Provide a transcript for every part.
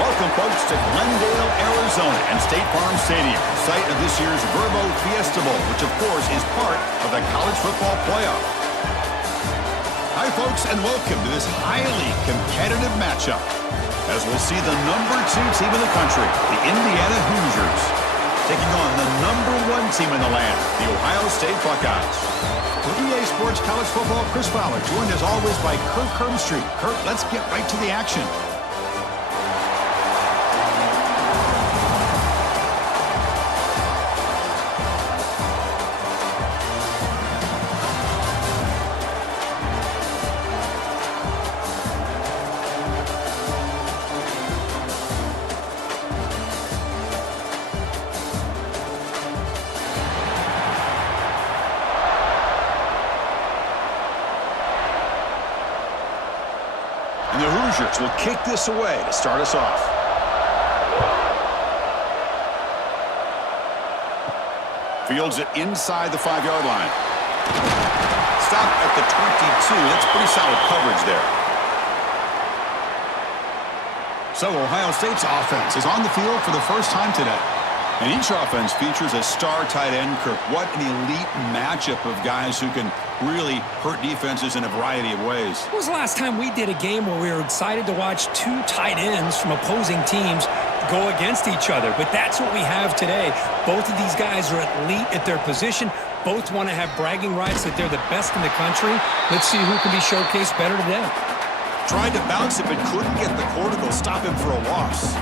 Welcome, folks, to Glendale, Arizona and State Farm Stadium, site of this year's Verbo Fiesta Bowl, which, of course, is part of the college football playoff. Hi, folks, and welcome to this highly competitive matchup, as we'll see the number 2 team in the country, the Indiana Hoosiers, taking on the number 1 team in the land, the Ohio State Buckeyes. For EA Sports College Football, Chris Fowler, joined as always by Kirk Hermstreet. Kirk, let's get right to the action. And the Hoosiers will kick this away to start us off. Fields it inside the 5-yard line. Stop at the 22. That's pretty solid coverage there. So Ohio State's offense is on the field for the first time today. And each offense features a star tight end, Kirk. What an elite matchup of guys who can really hurt defenses in a variety of ways. When was the last time we did a game where we were excited to watch 2 tight ends from opposing teams go against each other? But that's what we have today. Both of these guys are elite at their position. Both want to have bragging rights that they're the best in the country. Let's see who can be showcased better today. Tried to bounce it, but couldn't get the cortical stop him for a loss.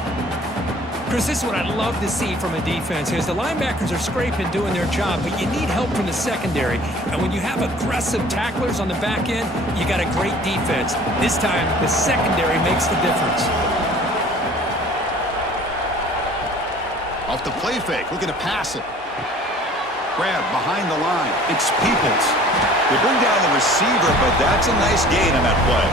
Chris, this is what I'd love to see from a defense is the linebackers are scraping, doing their job, but you need help from the secondary. And when you have aggressive tacklers on the back end, you got a great defense. This time, the secondary makes the difference. Off the play fake, looking to pass it. Grab behind the line. It's Peoples. They bring down the receiver, but that's a nice gain on that play.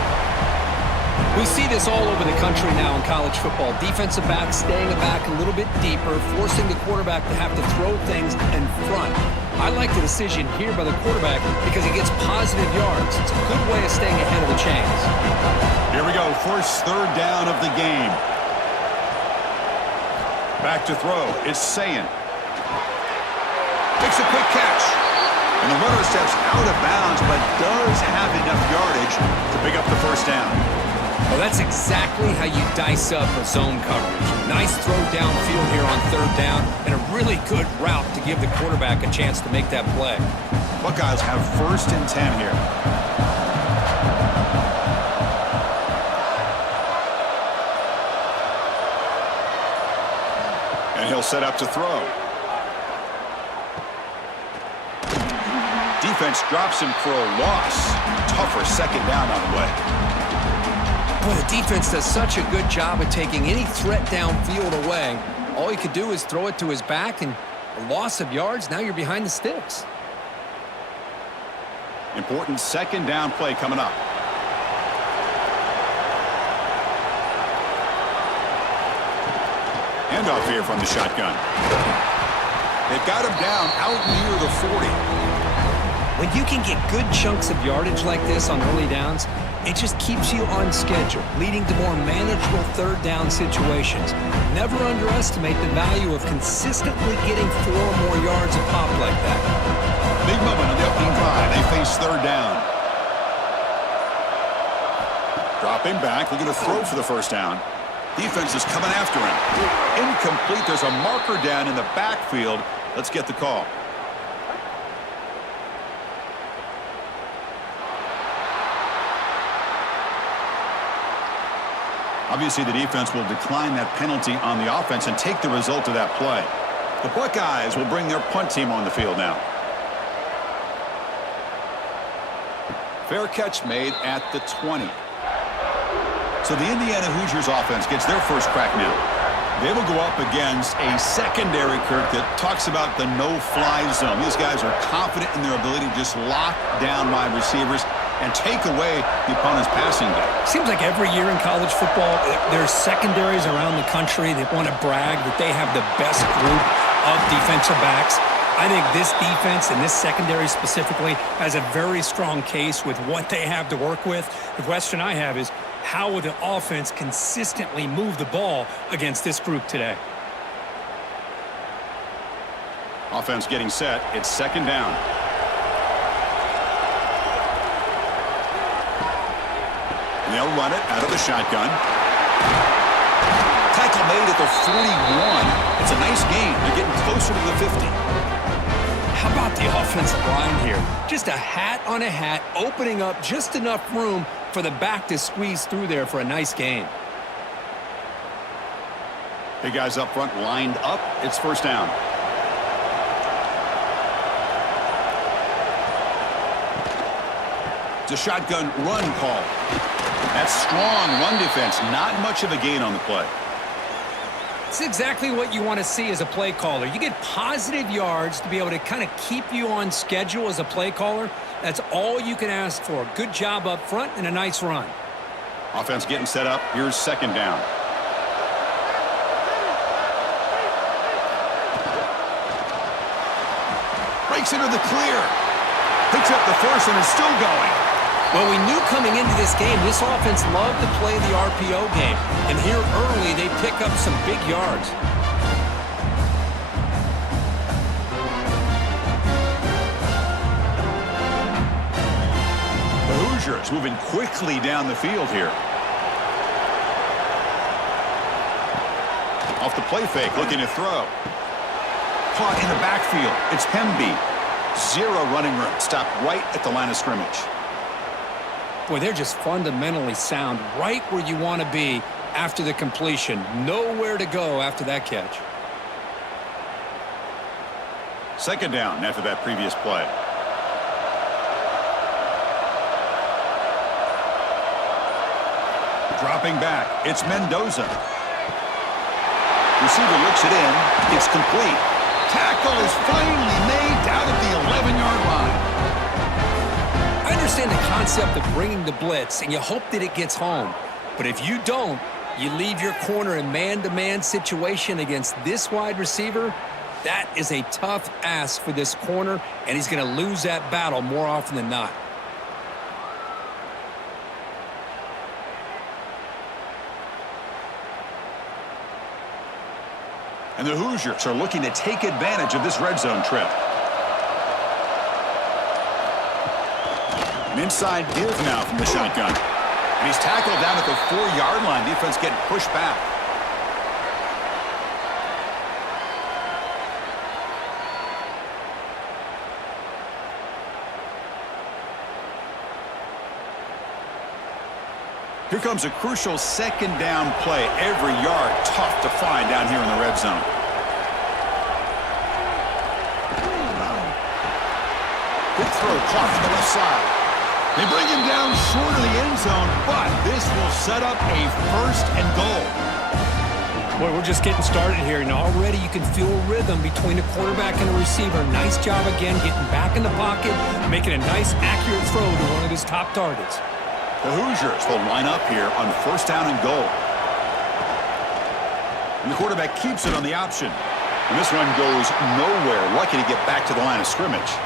We see this all over the country now in college football. Defensive backs staying back a little bit deeper, forcing the quarterback to have to throw things in front. I like the decision here by the quarterback because he gets positive yards. It's a good way of staying ahead of the chains. Here we go, first 3rd down of the game. Back to throw, it's Sayin. Makes a quick catch. And the runner steps out of bounds, but does have enough yardage to pick up the first down. Well, that's exactly how you dice up a zone coverage. Nice throw downfield here on 3rd down, and a really good route to give the quarterback a chance to make that play. Buckeyes have 1st and 10 here. And he'll set up to throw. Defense drops him for a loss. Tougher 2nd down on the way. Boy, the defense does such a good job of taking any threat downfield away. All you could do is throw it to his back, and a loss of yards, now you're behind the sticks. Important 2nd down play coming up. Handoff here from the shotgun. They've got him down out near the 40. When you can get good chunks of yardage like this on early downs, it just keeps you on schedule, leading to more manageable 3rd down situations. Never underestimate the value of consistently getting 4 or more yards a pop like that. Big moment on the opening drive. They face 3rd down. Dropping back, looking to throw for the first down. Defense is coming after him. Incomplete. There's a marker down in the backfield. Let's get the call. Obviously, the defense will decline that penalty on the offense and take the result of that play. The Buckeyes will bring their punt team on the field now. Fair catch made at the 20. So the Indiana Hoosiers offense gets their first crack now. They will go up against a secondary, Kirk, that talks about the no-fly zone. These guys are confident in their ability to just lock down wide receivers and take away the opponent's passing game. Seems like every year in college football, there's secondaries around the country that want to brag that they have the best group of defensive backs. I think this defense and this secondary specifically has a very strong case with what they have to work with. The question I have is, How will the offense consistently move the ball against this group today? Offense getting set. It's second down. And they'll run it out of the shotgun. Tackle made at the 41. It's a nice gain. They're getting closer to the 50. How about the offensive line here? Just a hat on a hat, opening up just enough room for the back to squeeze through there for a nice gain. Big guys up front lined up. It's first down. It's a shotgun run call. That's strong run defense. Not much of a gain on the play. It's exactly what you want to see as a play caller. You get positive yards to be able to kind of keep you on schedule as a play caller. That's all you can ask for. Good job up front and a nice run. Offense getting set up. Here's second down. Breaks into the clear. Picks up the first and is still going. Well, we knew coming into this game, this offense loved to play the RPO game. And here early, they pick up some big yards. The Hoosiers moving quickly down the field here. Off the play fake, looking to throw. Caught in the backfield. It's Pemby. Zero running room. Stopped right at the line of scrimmage. Boy, they're just fundamentally sound right where you want to be after the completion. Nowhere to go after that catch. Second down after that previous play. Dropping back. It's Mendoza. Receiver looks it in. It's complete. Tackle is finally made down at the 11-yard line. I understand the concept of bringing the blitz, and you hope that it gets home. But if you don't, you leave your corner in man-to-man situation against this wide receiver. That is a tough ask for this corner, and he's going to lose that battle more often than not. And the Hoosiers are looking to take advantage of this red zone trip. An inside give now from the shotgun. And he's tackled down at the 4-yard line. Defense getting pushed back. Here comes a crucial second down play. Every yard tough to find down here in the red zone. Good throw caught to the left side. They bring him down short of the end zone, but this will set up a first and goal. Boy, we're just getting started here, and already you can feel rhythm between the quarterback and the receiver. Nice job again getting back in the pocket, making a nice, accurate throw to one of his top targets. The Hoosiers will line up here on first down and goal. And the quarterback keeps it on the option. And this run goes nowhere. Lucky to get back to the line of scrimmage.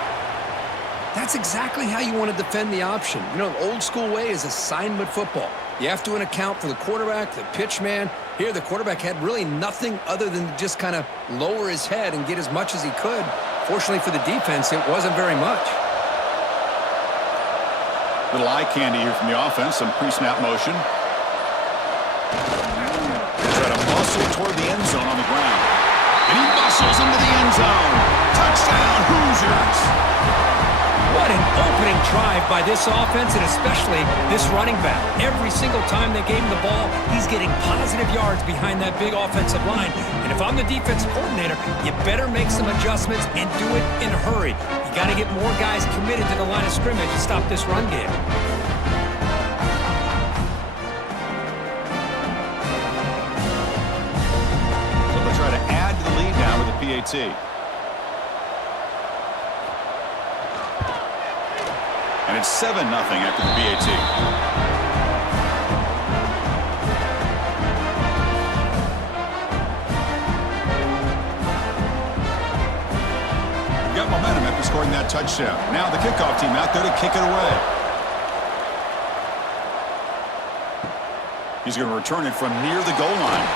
That's exactly how you want to defend the option. You know, the old school way is assignment football. You have to account for the quarterback, the pitch man. Here, the quarterback had really nothing other than just kind of lower his head and get as much as he could. Fortunately for the defense, it wasn't very much. Little eye candy here from the offense. Some pre-snap motion. They try to muscle toward the end zone on the ground. And he muscles into the end zone. Touchdown, Hoosiers. What an opening drive by this offense, and especially this running back. Every single time they gave him the ball, he's getting positive yards behind that big offensive line. And if I'm the defensive coordinator, you better make some adjustments and do it in a hurry. You got to get more guys committed to the line of scrimmage to stop this run game. So they'll try to add to the lead now with a PAT. And it's 7-0 after the PAT. Got momentum after scoring that touchdown. Now the kickoff team out there to kick it away. He's going to return it from near the goal line.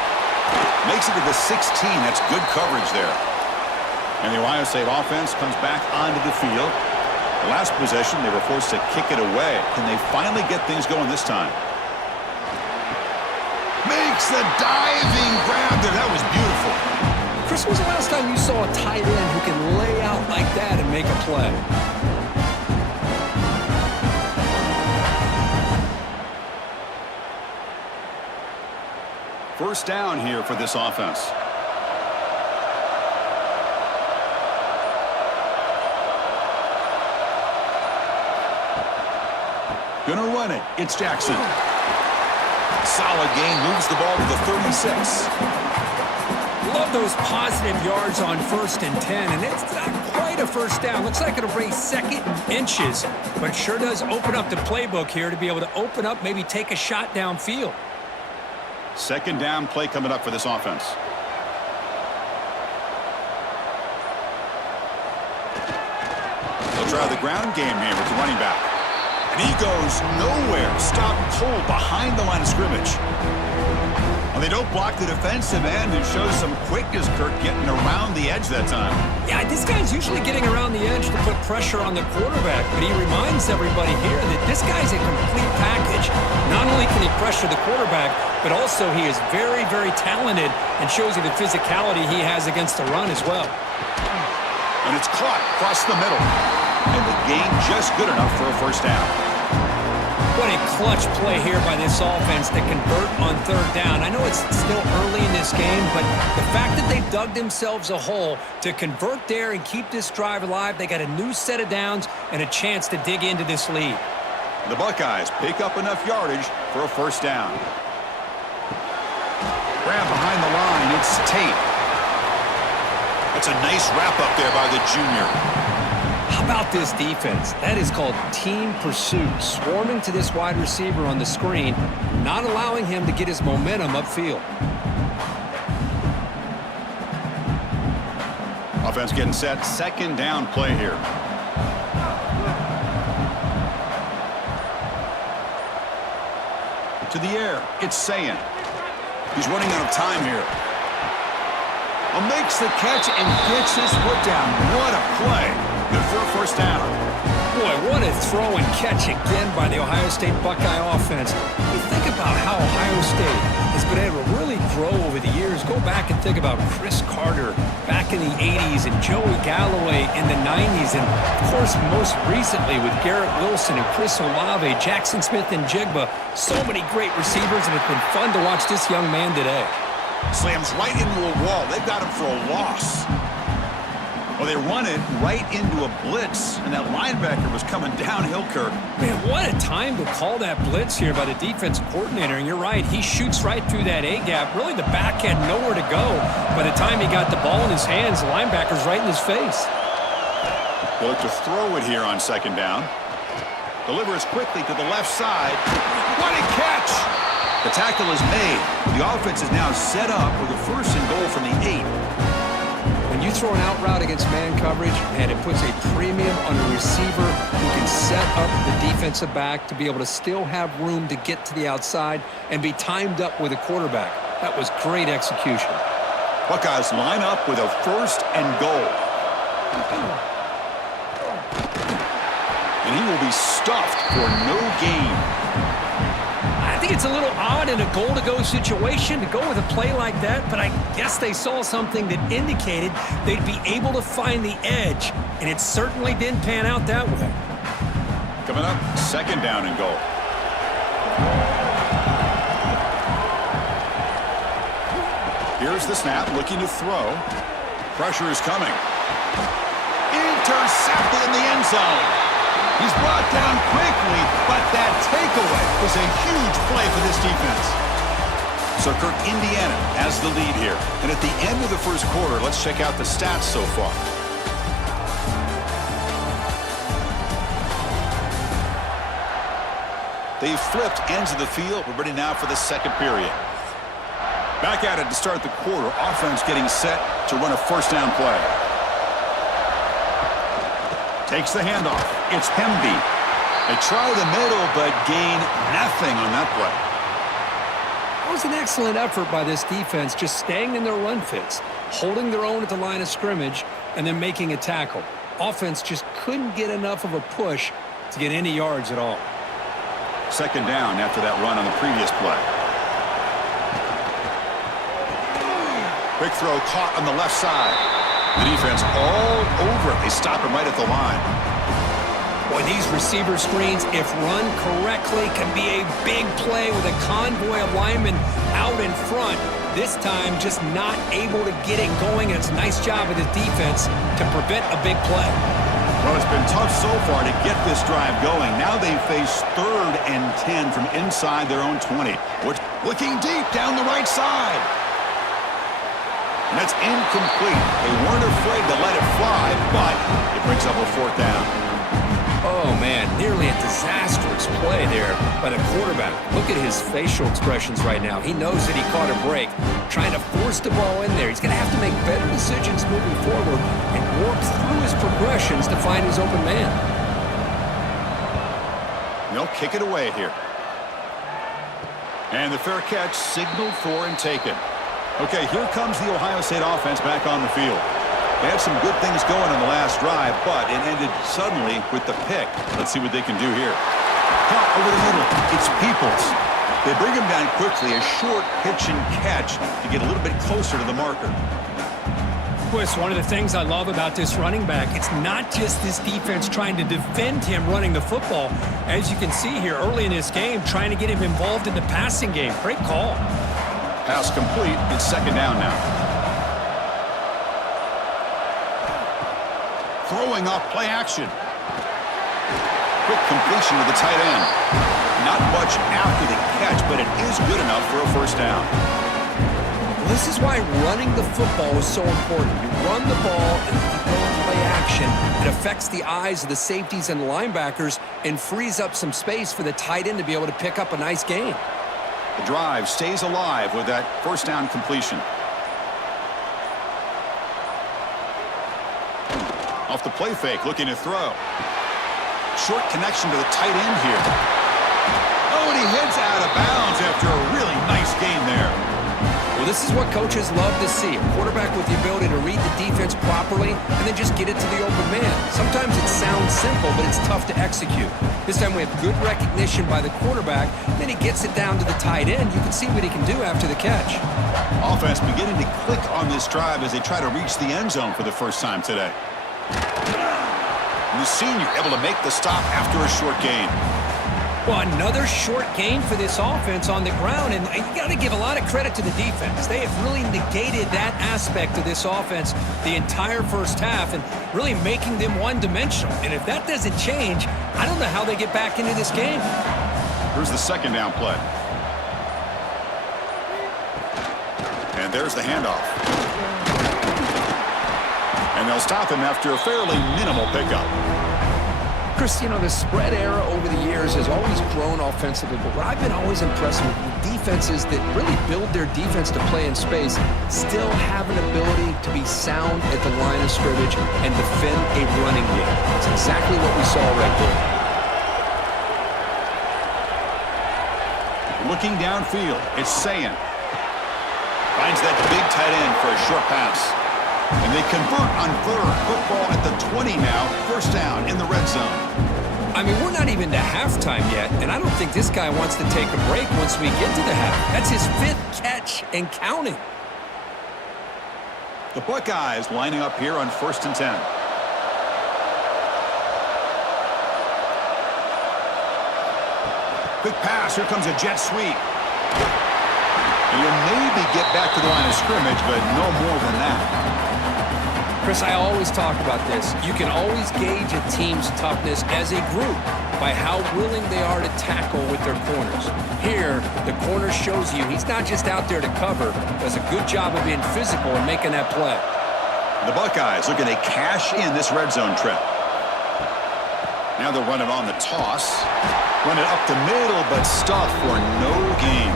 Makes it to the 16. That's good coverage there. And the Ohio State offense comes back onto the field. The last possession, they were forced to kick it away. Can they finally get things going this time? Makes the diving grab there. That was beautiful. Chris, when was the last time you saw a tight end who can lay out like that and make a play? First down here for this offense. Gonna run it. It's Jackson. Solid gain. Moves the ball to the 36. Love those positive yards on 1st and 10, and it's not quite a first down. Looks like it'll bring 2nd and inches, but it sure does open up the playbook here to be able to open up, maybe take a shot downfield. 2nd down play coming up for this offense. They'll try the ground game here with the running back. And he goes nowhere. Stop cold behind the line of scrimmage. Well, they don't block the defensive end and shows some quickness, Kirk, getting around the edge that time. Yeah, this guy's usually getting around the edge to put pressure on the quarterback, but he reminds everybody here that this guy's a complete package. Not only can he pressure the quarterback, but also he is very, very talented and shows you the physicality he has against the run as well. And it's caught across the middle. And the gain just good enough for a first down. What a clutch play here by this offense to convert on 3rd down. I know it's still early in this game, but the fact that they dug themselves a hole to convert there and keep this drive alive, they got a new set of downs and a chance to dig into this lead. The Buckeyes pick up enough yardage for a first down. Grab behind the line, it's Tate. That's a nice wrap-up there by the junior. How about this defense? That is called team pursuit. Swarming to this wide receiver on the screen, not allowing him to get his momentum upfield. Offense getting set. 2nd down play here. To the air. It's Sayin. He's running out of time here. Makes the catch and gets his foot down. What a play. Good for a first down. Boy, what a throw and catch again by the Ohio State Buckeye offense. You think about how Ohio State has been able to really grow over the years. Go back and think about Chris Carter back in the 80s and Joey Galloway in the 90s. And, of course, most recently with Garrett Wilson and Chris Olave, Jackson Smith and Jigba. So many great receivers, and it's been fun to watch this young man today. Slams right into a wall. They've got him for a loss. Well, they run it right into a blitz, and that linebacker was coming downhill, Kirk. Man, what a time to call that blitz here by the defensive coordinator. And you're right, he shoots right through that A-gap. Really, the back had nowhere to go. By the time he got the ball in his hands, the linebacker's right in his face. They look to throw it here on 2nd down. Delivers quickly to the left side. What a catch! The tackle is made. The offense is now set up with a 1st and goal from the 8. When you throw an out route against man coverage, man, it puts a premium on a receiver who can set up the defensive back to be able to still have room to get to the outside and be timed up with a quarterback. That was great execution. Buckeyes line up with a 1st and goal. And he will be stuffed for no gain. I think it's a little odd in a goal-to-go situation to go with a play like that, but I guess they saw something that indicated they'd be able to find the edge, and it certainly didn't pan out that way. Coming up, 2nd down and goal. Here's the snap, looking to throw. Pressure is coming. Intercepted in the end zone. He's brought down quickly, but that takeaway was a huge play for this defense. So, Kirk, Indiana has the lead here. And at the end of the 1st quarter, let's check out the stats so far. They've flipped ends of the field. We're ready now for the 2nd period. Back at it to start the quarter. Offense getting set to run a 1st down play. Takes the handoff. It's Hemby. They try the middle, but gain nothing on that play. was an excellent effort by this defense, just staying in their run fits, holding their own at the line of scrimmage, and then making a tackle. Offense just couldn't get enough of a push to get any yards at all. Second down after that run on the previous play. Quick throw caught on the left side. The defense all over it. They stop him right at the line. Boy, these receiver screens, if run correctly, can be a big play with a convoy of linemen out in front. This time, just not able to get it going. It's a nice job of the defense to prevent a big play. Well, it's been tough so far to get this drive going. Now they face 3rd and 10 from inside their own 20. Looking deep down the right side. And that's incomplete. They weren't afraid to let it fly, but it brings up a 4th down. Oh, man, nearly a disastrous play there by the quarterback. Look at his facial expressions right now. He knows that he caught a break, trying to force the ball in there. He's going to have to make better decisions moving forward and work through his progressions to find his open man. They'll kick it away here. And the fair catch signaled for and taken. Okay, here comes the Ohio State offense back on the field. They had some good things going on the last drive, but it ended suddenly with the pick. Let's see what they can do here. Caught over the middle. It's Peoples. They bring him down quickly, a short pitch and catch to get a little bit closer to the marker. It's one of the things I love about this running back. It's not just this defense trying to defend him running the football. As you can see here early in this game, trying to get him involved in the passing game. Great call. Pass complete. It's second down now. Throwing off play action. Quick completion to the tight end. Not much after the catch, but it is good enough for a first down. Well, this is why running the football is so important. You run the ball and you go and play action. It affects the eyes of the safeties and the linebackers and frees up some space for the tight end to be able to pick up a nice gain. The drive stays alive with that first down completion. Off the play fake, looking to throw. Short connection to the tight end here. Oh, and he heads out of bounds after a really nice gain there. Well, this is what coaches love to see. A quarterback with the ability to read the defense properly and then just get it to the open man. Sometimes it sounds simple, but it's tough to execute. This time we have good recognition by the quarterback. Then he gets it down to the tight end. You can see what he can do after the catch. Offense beginning to click on this drive as they try to reach the end zone for the first time today. And the senior able to make the stop after a short gain. Well, another short gain for this offense on the ground, and you got to give a lot of credit to the defense. They have really negated that aspect of this offense the entire first half and really making them one-dimensional. And if that doesn't change, I don't know how they get back into this game. Here's the second down play. And there's the handoff. And they'll stop him after a fairly minimal pickup. Chris, you know, the spread era over the years has always grown offensively, but what I've been always impressed with defenses that really build their defense to play in space still have an ability to be sound at the line of scrimmage and defend a running game. It's exactly what we saw right there. Looking downfield, it's Sayan. Finds that big tight end for a short pass. And they convert on third. Football at the 20 now. First down in the red zone. I mean, we're not even to halftime yet, and I don't think this guy wants to take a break once we get to the half. That's his 5th catch and counting. The Buckeyes lining up here on 1st and 10. Quick pass. Here comes a jet sweep. And you'll maybe get back to the line of scrimmage, but no more than that. Chris, I always talk about this. You can always gauge a team's toughness as a group by how willing they are to tackle with their corners. Here, the corner shows you he's not just out there to cover, does a good job of being physical and making that play. The Buckeyes looking to cash in this red zone trip. Now they'll run it on the toss. Run it up the middle, but stuffed for no gain.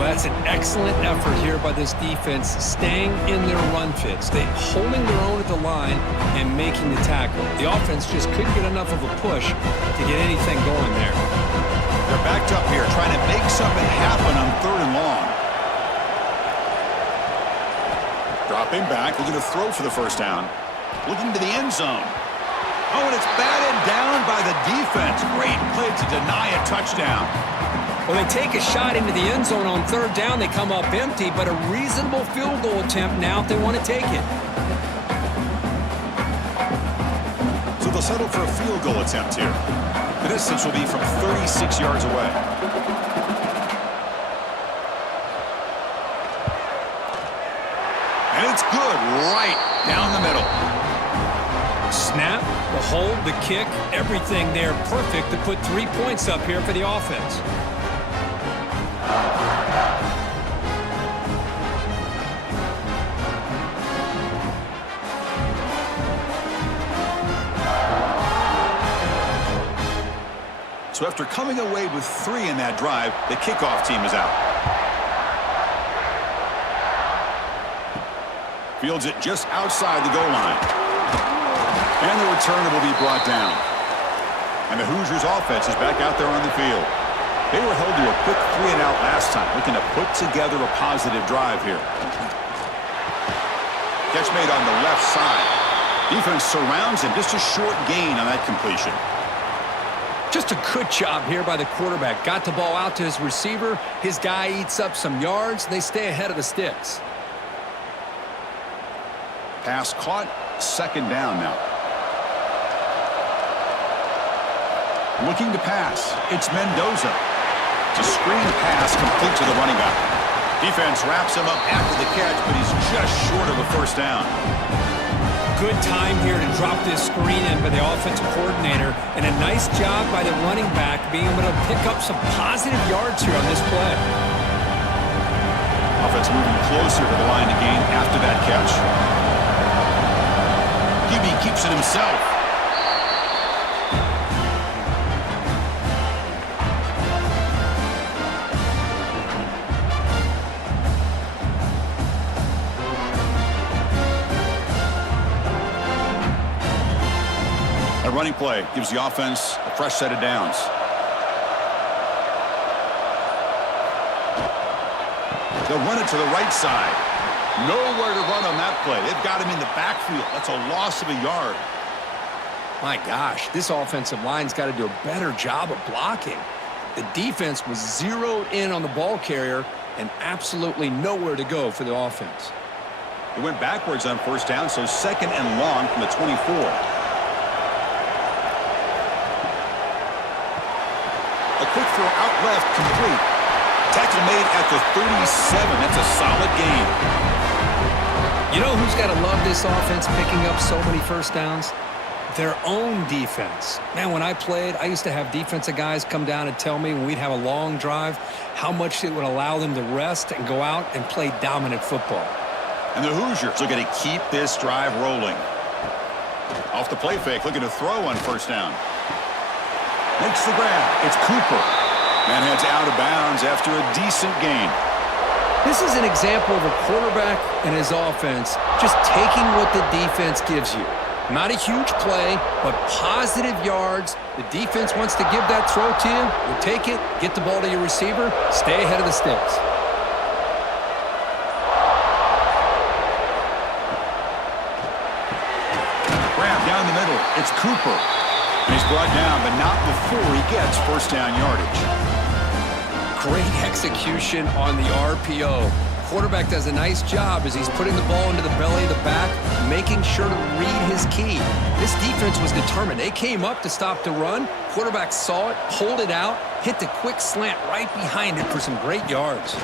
Well, that's an excellent effort here by this defense, staying in their run fits. They holding their own at the line and making the tackle. The offense just couldn't get enough of a push to get anything going there. They're backed up here, trying to make something happen on 3rd and long. Dropping back, looking to throw for the first down. Looking to the end zone. Oh, and it's batted down by the defense. Great play to deny a touchdown. Well, they take a shot into the end zone on 3rd down. They come up empty, but a reasonable field goal attempt now if they want to take it. So they'll settle for a field goal attempt here. The distance will be from 36 yards away. And it's good right down the middle. Snap, the hold, the kick, everything there perfect to put 3 points up here for the offense. So after coming away with 3 in that drive, the kickoff team is out. Fields it just outside the goal line. And the returner will be brought down. And the Hoosiers offense is back out there on the field. They were held to a quick 3-and-out last time, looking to put together a positive drive here. Catch made on the left side. Defense surrounds him. Just a short gain on that completion. Just a good job here by the quarterback. Got the ball out to his receiver. His guy eats up some yards. They stay ahead of the sticks. Pass caught. 2nd down now. Looking to pass. It's Mendoza. It's a screen pass complete to the running back. Defense wraps him up after the catch, but he's just short of a first down. Good time here to drop this screen in by the offensive coordinator, and a nice job by the running back being able to pick up some positive yards here on this play. Offense moving closer to the line to gain after that catch. QB keeps it himself. A running play gives the offense a fresh set of downs. They'll run it to the right side. Nowhere to run on that play. They've got him in the backfield. That's a loss of a yard. My gosh, this offensive line's got to do a better job of blocking. The defense was zeroed in on the ball carrier and absolutely nowhere to go for the offense. It went backwards on first down, so 2nd and long from the 24. A quick throw out left, complete. Tackle made at the 37. That's a solid gain. You know who's got to love this offense picking up so many first downs? Their own defense. Man, when I played, I used to have defensive guys come down and tell me when we'd have a long drive how much it would allow them to rest and go out and play dominant football. And the Hoosiers are going to keep this drive rolling. Off the play fake, looking to throw on first down. Makes the grab. It's Cooper. And heads out of bounds after a decent gain. This is an example of a quarterback and his offense just taking what the defense gives you. Not a huge play, but positive yards. The defense wants to give that throw to you. You take it, get the ball to your receiver, stay ahead of the sticks. Grab down the middle. It's Cooper. And he's brought down, but not before he gets first down yardage. Great execution on the RPO. Quarterback does a nice job as he's putting the ball into the belly of the back, making sure to read his key. This defense was determined. They came up to stop the run. Quarterback saw it, pulled it out, hit the quick slant right behind it for some great yards.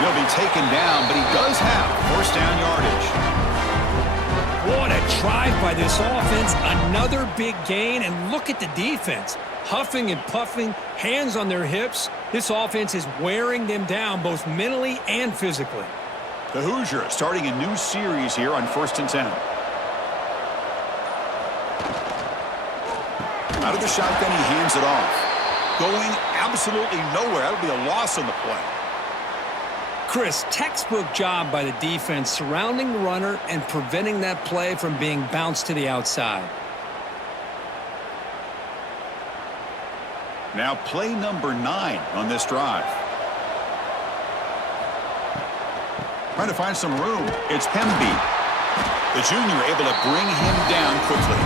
He'll be taken down, but he does have first down yardage. What a drive by this offense. Another big gain, and look at the defense. Huffing and puffing, hands on their hips. This offense is wearing them down both mentally and physically. The Hoosiers starting a new series here on 1st and 10. Out of the shotgun, he hands it off. Going absolutely nowhere. That'll be a loss on the play. Chris, textbook job by the defense surrounding the runner and preventing that play from being bounced to the outside. Now play number 9 on this drive. Trying to find some room. It's Hemby. The junior able to bring him down quickly.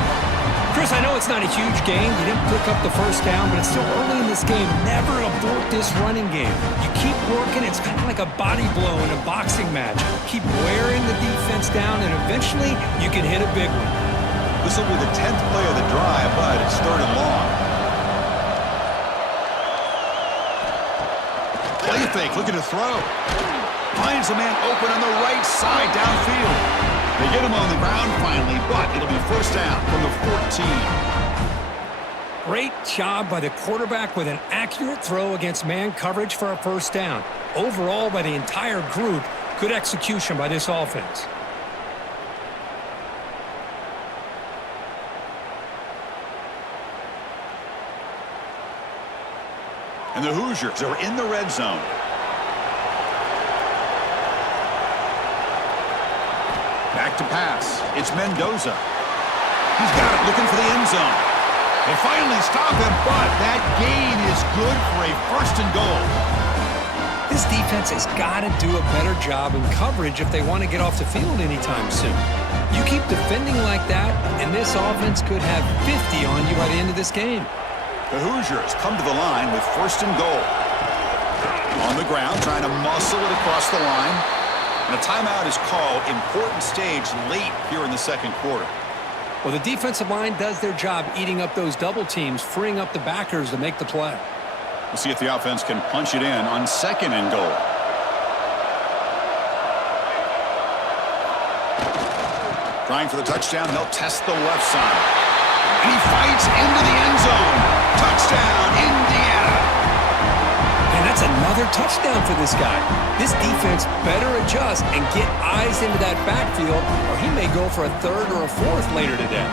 Chris, I know it's not a huge gain. You didn't pick up the first down, but it's still early in this game. Never abort this running game. You keep working. It's kind of like a body blow in a boxing match. Keep wearing the defense down, and eventually you can hit a big one. This will be the 10th play of the drive, but it's 3rd and long. Play fake, looking to throw. Finds a man open on the right side downfield. They get him on the ground finally, but it'll be first down from the 14. Great job by the quarterback with an accurate throw against man coverage for a first down. Overall, by the entire group, good execution by this offense. And the Hoosiers are in the red zone. Back to pass. It's Mendoza. He's got it, looking for the end zone. They finally stop him, but that gain is good for a 1st and goal. This defense has got to do a better job in coverage if they want to get off the field anytime soon. You keep defending like that, and this offense could have 50 on you by the end of this game. The Hoosiers come to the line with 1st and goal. On the ground, trying to muscle it across the line. And a timeout is called. Important stage late here in the 2nd quarter. Well, the defensive line does their job eating up those double teams, freeing up the backers to make the play. We'll see if the offense can punch it in on 2nd and goal. Trying for the touchdown, they'll test the left side. And he fights into the end zone. Touchdown, Indiana. And that's another touchdown for this guy. This defense better adjust and get eyes into that backfield, or he may go for a 3rd or a 4th later today.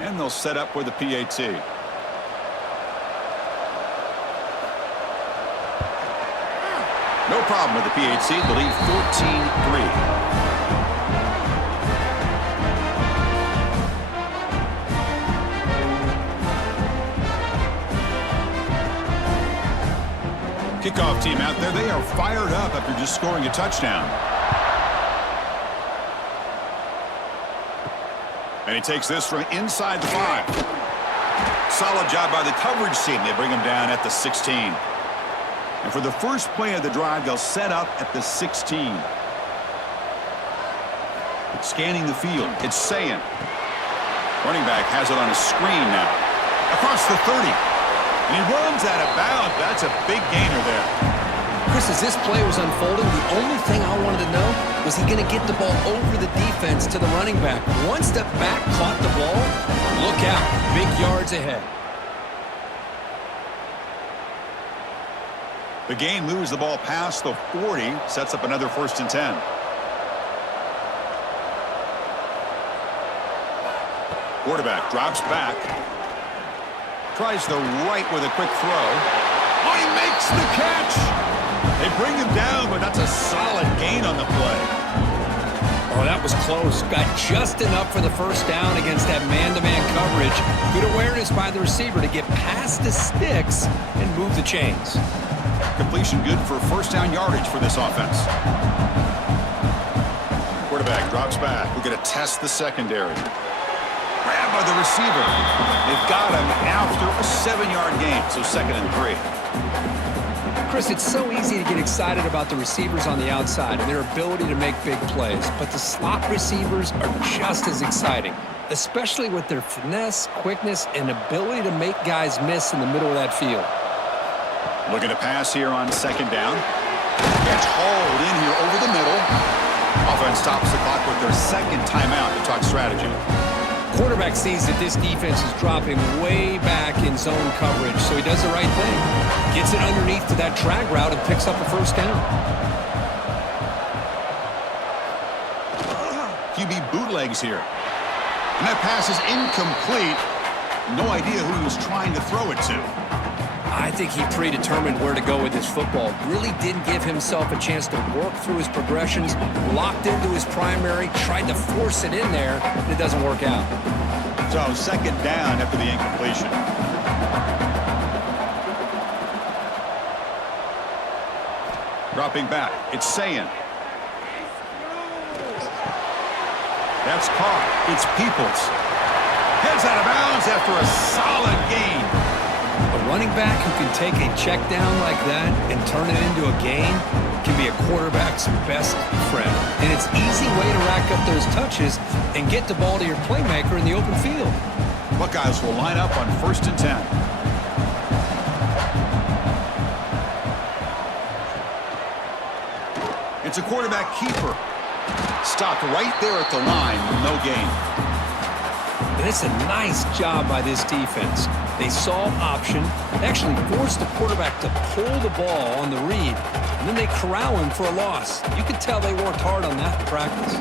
And they'll set up with a PAT. No problem with the PAT. They lead 14-3. Kickoff team out there. They are fired up after just scoring a touchdown. And he takes this from inside the 5. Solid job by the coverage team. They bring him down at the 16. And for the first play of the drive, they'll set up at the 16. Scanning the field, it's Sayin. Running back has it on a screen now. Across the 30. And he runs out of bounds. That's a big gainer there. Chris, as this play was unfolding, the only thing I wanted to know was he going to get the ball over the defense to the running back. One step back, caught the ball. Look out, big yards ahead. The game moves the ball past the 40, sets up another 1st and 10. Quarterback drops back. Tries the right with a quick throw. Oh, he makes the catch! They bring him down, but that's a solid gain on the play. Oh, that was close. Got just enough for the first down against that man-to-man coverage. Good awareness by the receiver to get past the sticks and move the chains. Completion good for 1st down yardage for this offense. Quarterback drops back. We're going to test the secondary. Grab by the receiver. They've got him after a 7-yard gain, so 2nd and 3. Chris, it's so easy to get excited about the receivers on the outside and their ability to make big plays, but the slot receivers are just as exciting, especially with their finesse, quickness, and ability to make guys miss in the middle of that field. Looking to pass here on 2nd down. Gets hauled in here over the middle. Offense stops the clock with their 2nd timeout to talk strategy. Quarterback sees that this defense is dropping way back in zone coverage, so he does the right thing. Gets it underneath to that drag route and picks up a 1st down. QB bootlegs here. And that pass is incomplete. No idea who he was trying to throw it to. I think he predetermined where to go with his football. Really didn't give himself a chance to work through his progressions, locked into his primary, tried to force it in there, and it doesn't work out. So second down after the incompletion. Dropping back, it's Sayin. That's caught. It's Peoples. Heads out of bounds after a solid gain. A running back who can take a check down like that and turn it into a gain can be a quarterback's best friend. And it's an easy way to rack up those touches and get the ball to your playmaker in the open field. Buckeyes will line up on 1st and 10. It's a quarterback keeper. Stopped right there at the line, no gain. And it's a nice job by this defense. They saw option, actually forced the quarterback to pull the ball on the read, and then they corral him for a loss. You could tell they worked hard on that in practice.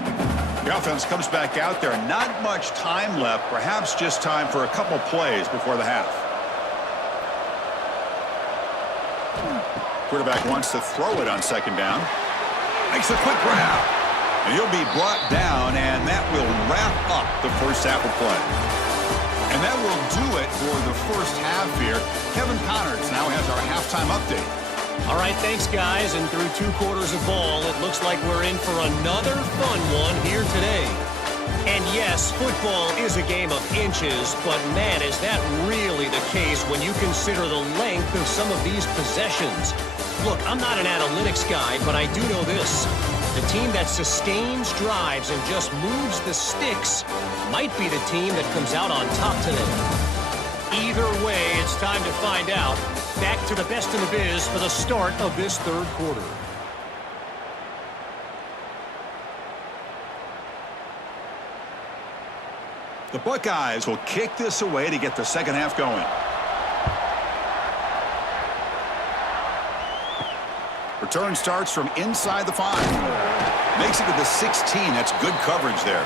The offense comes back out there. Not much time left, perhaps just time for a couple plays before the half. Quarterback wants to throw it on 2nd down. Makes a quick grab. And he'll be brought down, and that will wrap up the first half of play. And that will do it for the first half here. Kevin Connors now has our halftime update. All right, thanks, guys. And through 2 quarters of ball, it looks like we're in for another fun one here today. And yes, football is a game of inches, but man, is that really the case when you consider the length of some of these possessions. Look, I'm not an analytics guy, but I do know this. The team that sustains drives and just moves the sticks might be the team that comes out on top today. Either way, it's time to find out. Back to the best in the biz for the start of this 3rd quarter. The Buckeyes will kick this away to get the second half going. Return starts from inside the 5. Makes it to the 16. That's good coverage there.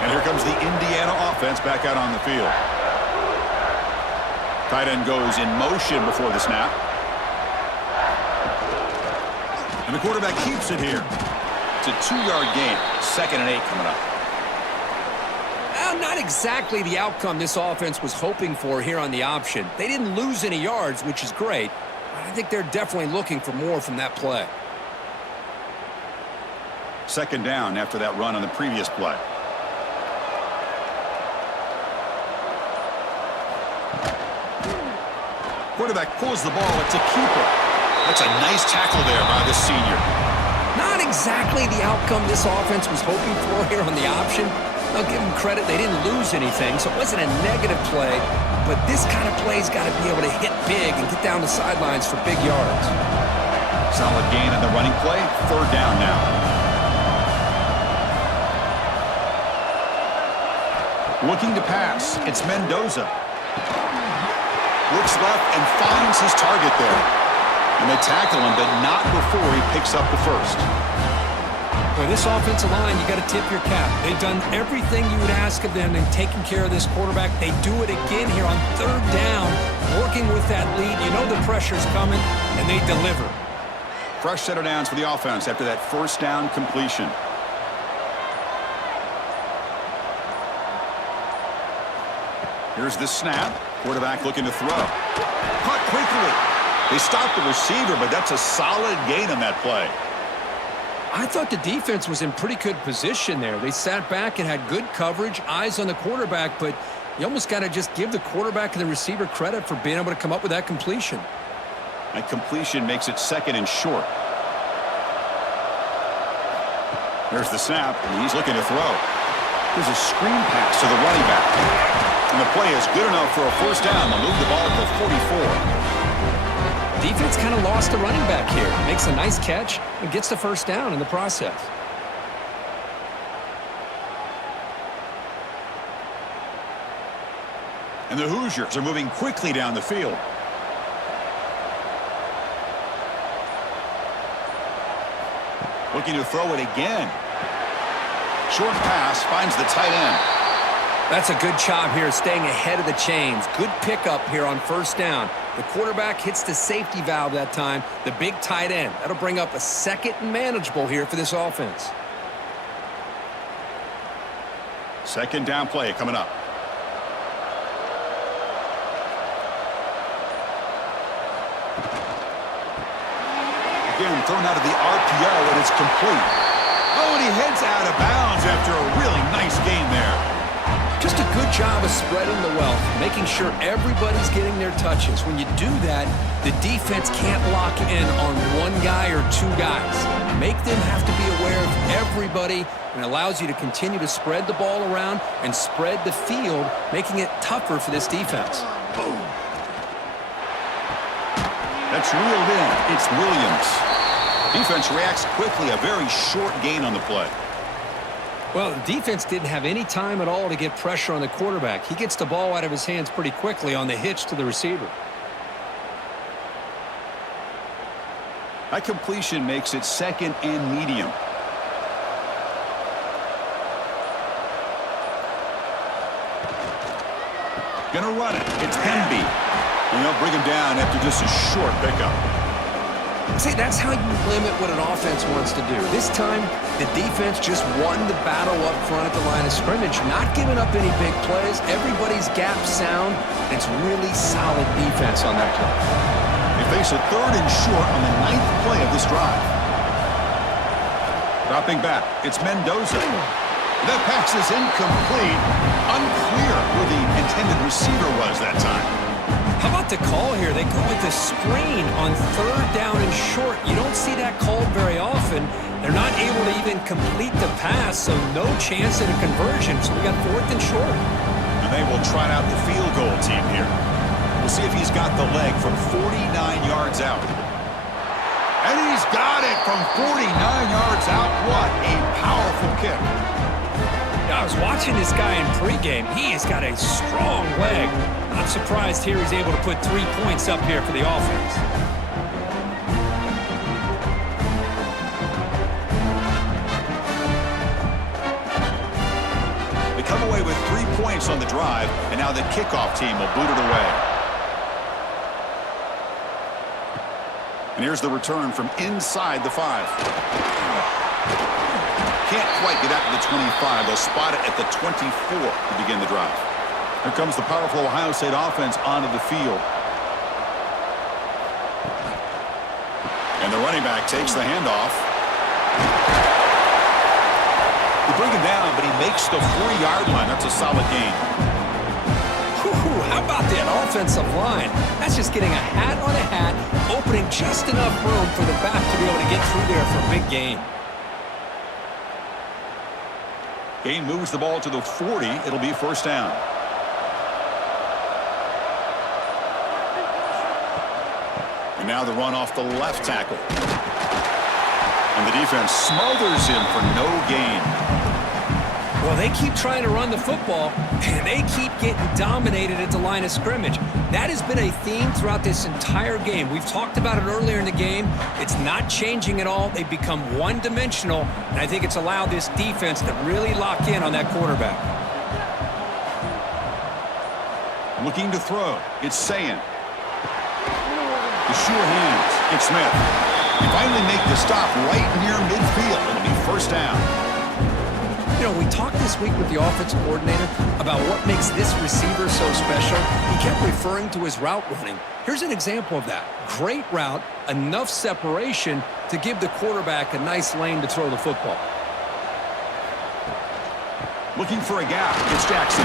And here comes the Indiana offense back out on the field. Tight end goes in motion before the snap. And the quarterback keeps it here. It's a 2-yard gain. 2nd and 8 coming up. Well, not exactly the outcome this offense was hoping for here on the option. They didn't lose any yards, which is great. I think they're definitely looking for more from that play. 2nd down after that run on the previous play. Quarterback pulls the ball. It's a keeper. That's a nice tackle there by the senior. Not exactly the outcome this offense was hoping for here on the option. I'll give them credit. They didn't lose anything, so it wasn't a negative play. But this kind of play's got to be able to hit big and get down the sidelines for big yards. Solid gain on the running play. 3rd down now. Looking to pass. It's Mendoza. Looks left and finds his target there. And they tackle him, but not before he picks up the first. For this offensive line, you got to tip your cap. They've done everything you would ask of them in taking care of this quarterback. They do it again here on 3rd down, working with that lead. You know the pressure's coming, and they deliver. Fresh set of downs for the offense after that 1st down completion. Here's the snap. Quarterback looking to throw. Caught quickly. They stopped the receiver, but that's a solid gain on that play. I thought the defense was in pretty good position there. They sat back and had good coverage, eyes on the quarterback, but you almost got to just give the quarterback and the receiver credit for being able to come up with that completion. That completion makes it 2nd and short. There's the snap, and he's looking to throw. There's a screen pass to the running back. And the play is good enough for a 1st down. They'll move the ball to the 44. Defense kind of lost the running back here. Makes a nice catch and gets the 1st down in the process. And the Hoosiers are moving quickly down the field. Looking to throw it again. Short pass finds the tight end. That's a good job here staying ahead of the chains. Good pickup here on first down. The quarterback hits the safety valve that time, the big tight end. That'll bring up a second and manageable here for this offense. Second down play coming up. Again, thrown out of the RPO, and it's complete. Oh, and he heads out of bounds after a really nice gain there. Just a good job of spreading the wealth, making sure everybody's getting their touches. When you do that, the defense can't lock in on one guy or two guys. Make them have to be aware of everybody, and allows you to continue to spread the ball around and spread the field, making it tougher for this defense. Boom. That's reeled in. It's Williams. Defense reacts quickly. A very short gain on the play. Well, the defense didn't have any time at all to get pressure on the quarterback. He gets the ball out of his hands pretty quickly on the hitch to the receiver. That completion makes it second and medium. Gonna run it. It's Hemby. And they'll bring him down after just a short pickup. See, that's how you limit what an offense wants to do. This time, the defense just won the battle up front at the line of scrimmage, not giving up any big plays. Everybody's gap sound. It's really solid defense on that play. They face a third and short on the 9th play of this drive. Dropping back, it's Mendoza. That pass is incomplete. Unclear who the intended receiver was that time. How about the call here? They go with the screen on third down and short. You don't see that called very often. They're not able to even complete the pass, so no chance at a conversion. So we got fourth and short. And they will try out the field goal team here. We'll see if he's got the leg from 49 yards out. And he's got it from 49 yards out. What a powerful kick. I was watching this guy in pregame. He has got a strong leg. Not surprised here he's able to put 3 points up here for the offense. They come away with 3 points on the drive, and now the kickoff team will boot it away. And here's the return from inside the 5. Can't quite get out to the 25. They'll spot it at the 24 to begin the drive. Here comes the powerful Ohio State offense onto the field. And the running back takes the handoff. They bring him down, but he makes the 4-yard line. That's a solid gain. Whew, how about that offensive line? That's just getting a hat on a hat, opening just enough room for the back to be able to get through there for a big gain. Gain moves the ball to the 40. It'll be first down. And now the run off the left tackle. And the defense smothers him for no gain. Well, they keep trying to run the football, and they keep getting dominated at the line of scrimmage. That has been a theme throughout this entire game. We've talked about it earlier in the game. It's not changing at all. They've become one-dimensional, and I think it's allowed this defense to really lock in on that quarterback. Looking to throw. It's Sayin. The sure hands. It's Smith. They finally make the stop right near midfield. It'll be first down. You know, we talked this week with the offensive coordinator about what makes this receiver so special. He kept referring to his route running. Here's an example of that. Great route, enough separation to give the quarterback a nice lane to throw the football. Looking for a gap. It's Jackson.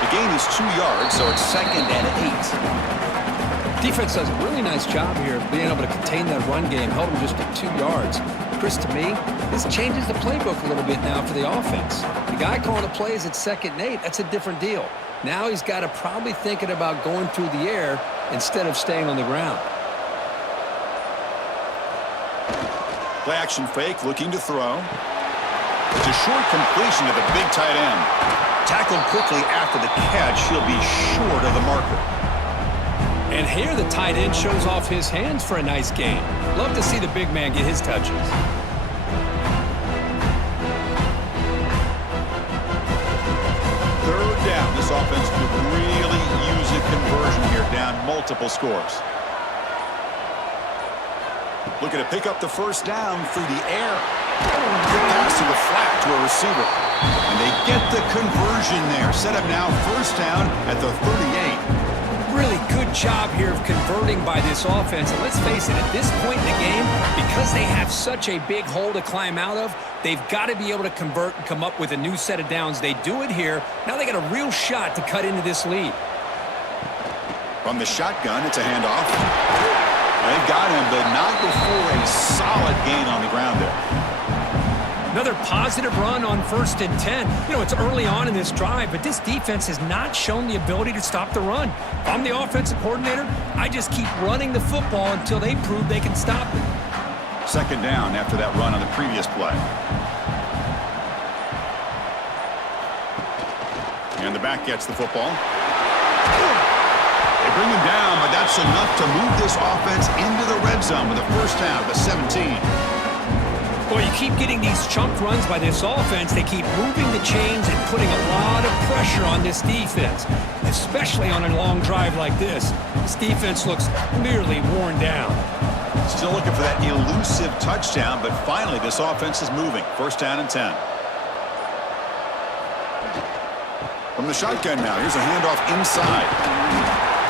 The gain is 2 yards, so it's second and 8. Defense does a really nice job here of being able to contain that run game, held him just at 2 yards. Chris, to me, this changes the playbook a little bit now for the offense. The guy calling the plays at second and 8, that's a different deal. Now he's got to probably thinking about going through the air instead of staying on the ground. Play action fake, looking to throw. It's a short completion to the big tight end. Tackled quickly after the catch. He'll be short of the marker. And here the tight end shows off his hands for a nice gain. Love to see the big man get his touches. third down. This offense could really use a conversion here, down multiple scores. Looking to pick up the first down through the air. Quick pass to the flat to a receiver. And they get the conversion there. Set up now first down at the 38. Really good job here of converting by this offense. And let's face it, at this point in the game, because they have such a big hole to climb out of, they've got to be able to convert and come up with a new set of downs. They do it here. Now they got a real shot to cut into this lead. From the shotgun, it's a handoff. They've got him, but not before a solid gain on the ground there. Another positive run on 1st and 10. You know, it's early on in this drive, but this defense has not shown the ability to stop the run. If I'm the offensive coordinator, I just keep running the football until they prove they can stop it. Second down after that run on the previous play. And the back gets the football. They bring him down, but that's enough to move this offense into the red zone with a first down at the 17. Well, you keep getting these chunk runs by this offense. They keep moving the chains and putting a lot of pressure on this defense, especially on a long drive like this. This defense looks clearly worn down. Still looking for that elusive touchdown, but finally this offense is moving. First down and 10. From the shotgun now, here's a handoff inside.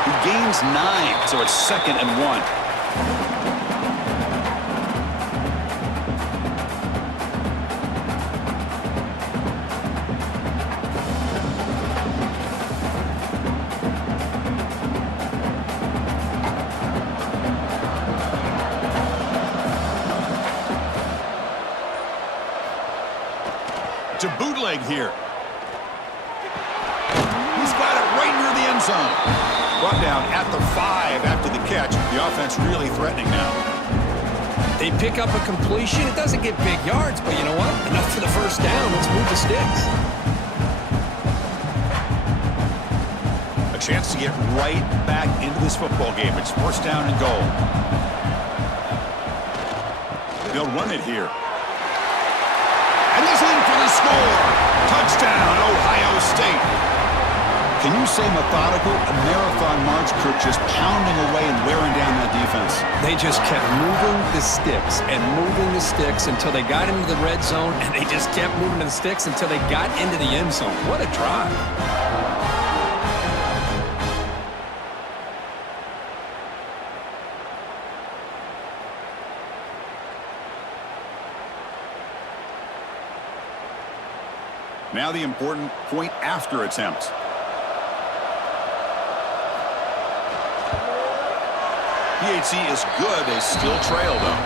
He gains 9, so it's 2nd and 1. To bootleg here. He's got it right near the end zone. Brought down at the 5 after the catch. The offense really threatening now. They pick up a completion. It doesn't get big yards, but you know what? Enough for the first down. Let's move the sticks. A chance to get right back into this football game. It's first down and goal. They'll run it here. And he's in for the score. Touchdown, Ohio State. Can you say methodical? A marathon march, Kirk, just pounding away and wearing down that defense. They just kept moving the sticks and moving the sticks until they got into the red zone, and they just kept moving the sticks until they got into the end zone. What a drive. Now the important point after attempt. PHC is good. They still trail, though.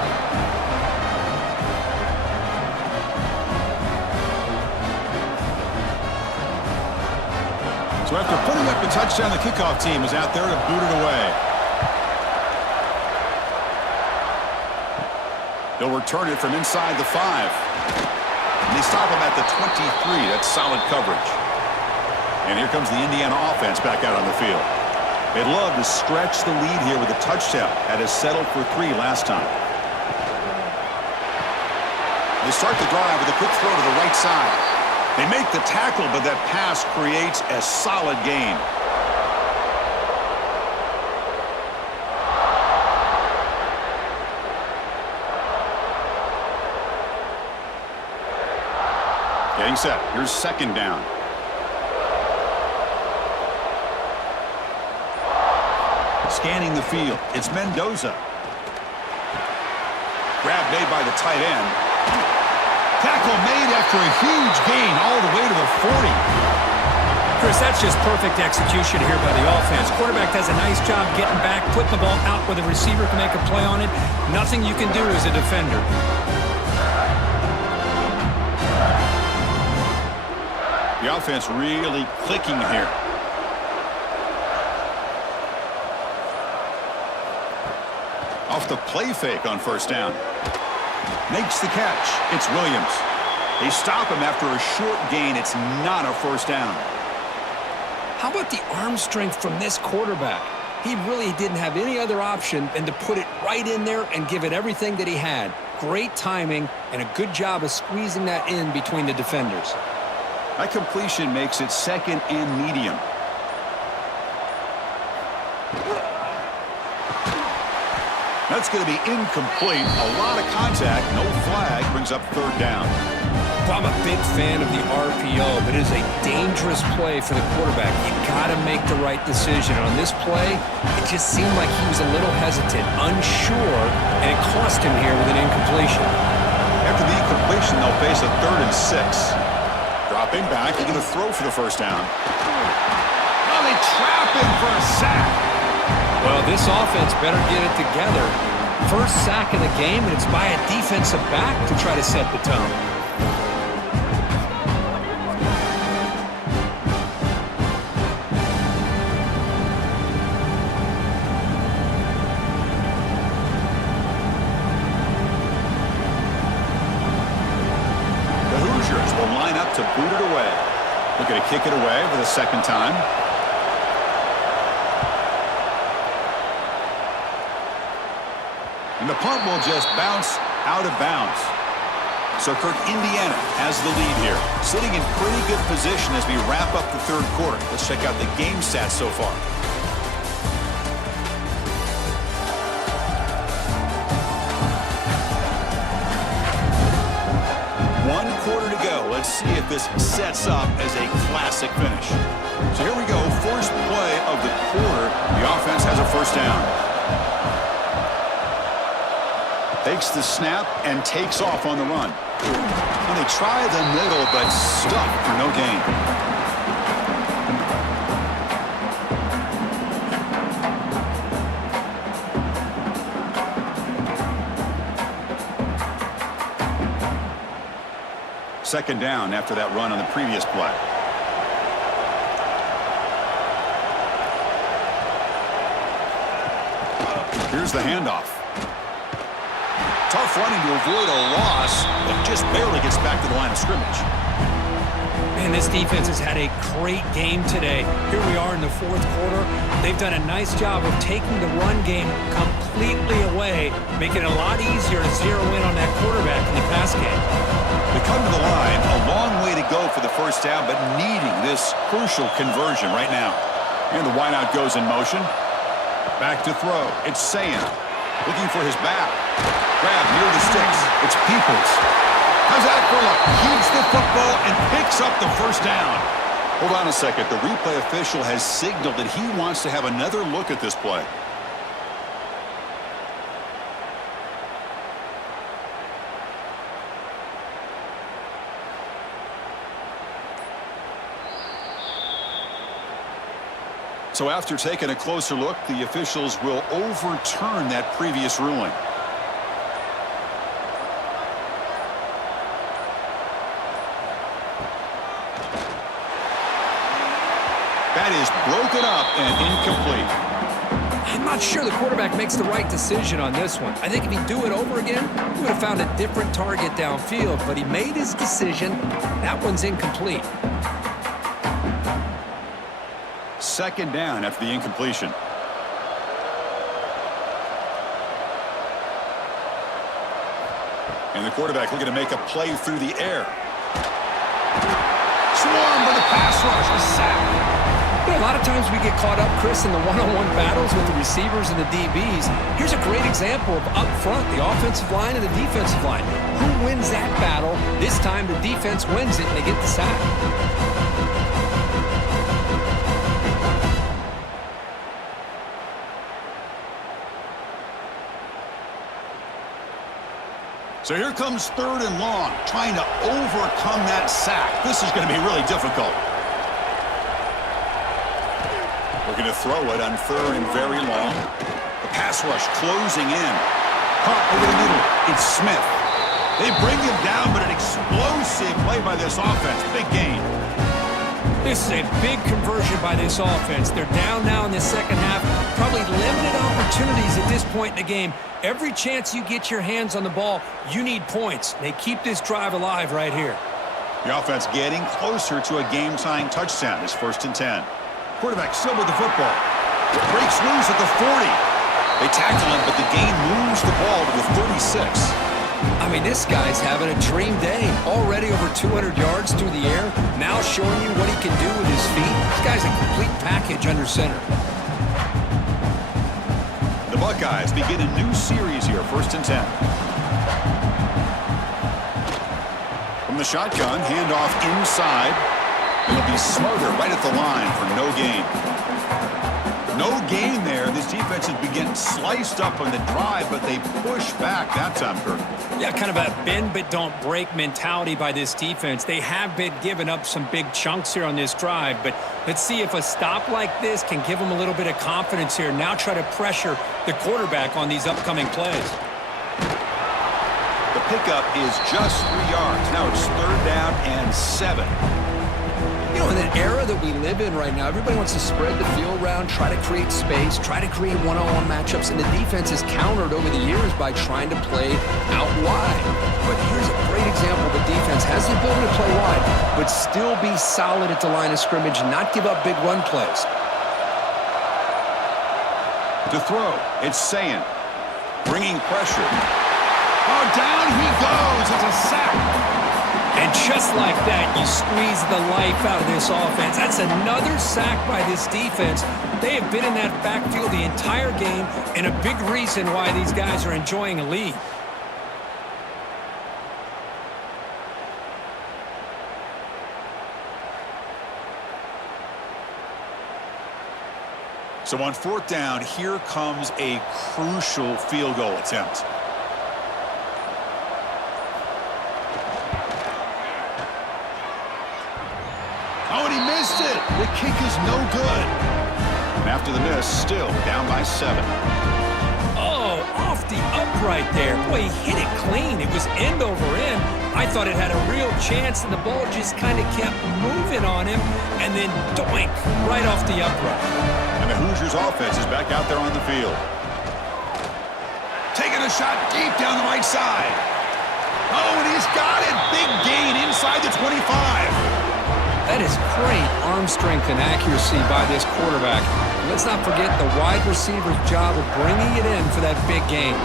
So after putting up a touchdown, the kickoff team is out there to boot it away. They'll return it from inside the 5. And they stop him at the 23. That's solid coverage. And here comes the Indiana offense back out on the field. They'd love to stretch the lead here with a touchdown. Had us settled for 3 last time. They start the drive with a quick throw to the right side. They make the tackle, but that pass creates a solid gain. Getting set. Here's second down. Scanning the field. It's Mendoza. Grab made by the tight end. Tackle made after a huge gain all the way to the 40. Chris, that's just perfect execution here by the offense. Quarterback does a nice job getting back, putting the ball out where the receiver can make a play on it. Nothing you can do as a defender. The offense really clicking here. Off the play fake on first down. Makes the catch. It's Williams. They stop him after a short gain. It's not a first down. How about the arm strength from this quarterback? He really didn't have any other option than to put it right in there and give it everything that he had. Great timing and a good job of squeezing that in between the defenders. That completion makes it second and medium. That's going to be incomplete. A lot of contact. No flag. Brings up third down. Well, I'm a big fan of the RPO, but it is a dangerous play for the quarterback. You got to make the right decision. On this play, it just seemed like he was a little hesitant, unsure, and it cost him here with an incompletion. After the incompletion, they'll face a 3rd and 6. Dropping back, he's going to throw for the first down. Oh, they trap him for a sack. Well, this offense better get it together. First sack of the game, and it's by a defensive back to try to set the tone. Will line up to boot it away. Looking to kick it away for the second time. And the punt will just bounce out of bounds. So Kirk, Indiana has the lead here. Sitting in pretty good position as we wrap up the third quarter. Let's check out the game stats so far. Let's see if this sets up as a classic finish. So here we go, first play of the quarter. The offense has a first down. Takes the snap and takes off on the run. And they try the middle, but stuck for no gain. Second down after that run on the previous play. Here's the handoff. Tough running to avoid a loss, but just barely gets back to the line of scrimmage. Man, this defense has had a great game today. Here we are in the fourth quarter. They've done a nice job of taking the run game completely away, making it a lot easier to zero in on that quarterback in the pass game. They come to the line, a long way to go for the first down, but needing this crucial conversion right now. And the wideout goes in motion. Back to throw. It's Sayan. Looking for his back. Grab near the sticks. It's Peoples. How's that for luck? Keeps the football and picks up the first down. Hold on a second. The replay official has signaled that he wants to have another look at this play. So after taking a closer look, the officials will overturn that previous ruling. That is broken up and incomplete. I'm not sure the quarterback makes the right decision on this one. I think if he'd do it over again, he would have found a different target downfield, but he made his decision. That one's incomplete. Second down after the incompletion. And the quarterback looking to make a play through the air. Swarmed by the pass rush. A sack. Yeah, a lot of times we get caught up, Chris, in the one-on-one battles with the receivers and the DBs. Here's a great example of up front, the offensive line and the defensive line. Who wins that battle? This time the defense wins it and they get the sack. So here comes third and long, trying to overcome that sack. This is going to be really difficult. Looking to throw it on third and very long. The pass rush closing in. Caught over the middle. It's Smith. They bring him down, but an explosive play by this offense. Big gain. This is a big conversion by this offense. They're down now in the second half. Probably limited opportunities at this point in the game. Every chance you get your hands on the ball, you need points. They keep this drive alive right here. The offense getting closer to a game-tying touchdown. It's 1st and 10. Quarterback still with the football. Breaks loose at the 40. They tackle him, but the gain moves the ball to the 36. I mean, this guy's having a dream day. Already over 200 yards through the air. Now showing you what he can do with his feet. This guy's a complete package under center. The Buckeyes begin a new series here, 1st and 10. From the shotgun, handoff inside. It'll be Smothered right at the line for no gain. No gain there. This defense has been getting sliced up on the drive, but they push back that time, Kirk. Yeah, kind of a bend but don't break mentality by this defense. They have been giving up some big chunks here on this drive, but let's see if a stop like this can give them a little bit of confidence here. Now try to pressure the quarterback on these upcoming plays. The pickup is just 3 yards. Now it's 3rd down and 7. You know, in an era that we live in right now, everybody wants to spread the field around, try to create space, try to create one-on-one matchups, and the defense is countered over the years by trying to play out wide. But here's a great example of a defense has the ability to play wide, but still be solid at the line of scrimmage, not give up big run plays. To throw, it's Sayin, bringing pressure. Oh, down he goes. It's a sack. And just like that, you squeeze the life out of this offense. That's another sack by this defense. They have been in that backfield the entire game, and a big reason why these guys are enjoying a lead. So on 4th down, here comes a crucial field goal attempt. Oh, and he missed it. The kick is no good. And after the miss, still down by 7. Oh, off the upright there. Boy, he hit it clean. It was end over end. I thought it had a real chance, and the ball just kind of kept moving on him, and then doink, right off the upright. And the Hoosiers offense is back out there on the field. Taking a shot deep down the right side. Oh, and he's got it. Big gain inside the 25. That is great arm strength and accuracy by this quarterback. Let's not forget the wide receiver's job of bringing it in for that big game.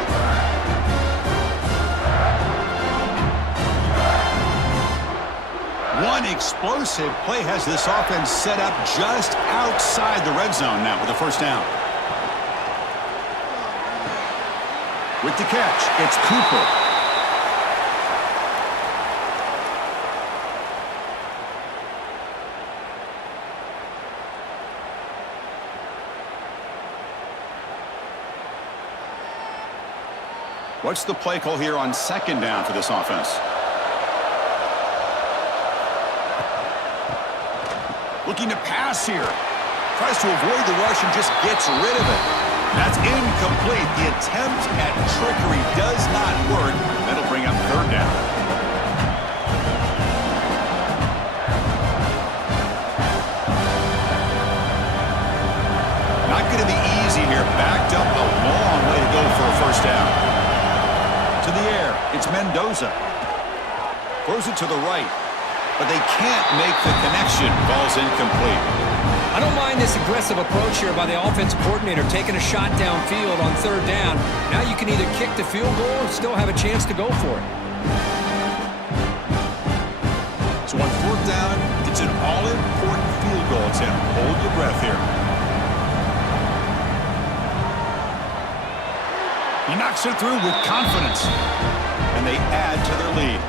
One explosive play has this offense set up just outside the red zone now with a 1st down. With the catch, it's Cooper. What's the play call here on 2nd down for this offense? Looking to pass here. Tries to avoid the rush and just gets rid of it. That's incomplete. The attempt at trickery does not work. That'll bring up 3rd down. Not going to be easy here. Backed up a long way to go for a 1st down. To the air, it's Mendoza. Throws it to the right, but they can't make the connection. Ball's incomplete. I don't mind this aggressive approach here by the offensive coordinator, taking a shot downfield on 3rd down. Now you can either kick the field goal or still have a chance to go for it. So on 4th down, it's an all-important field goal attempt. Hold your breath here. He knocks it through with confidence, and they add to their lead.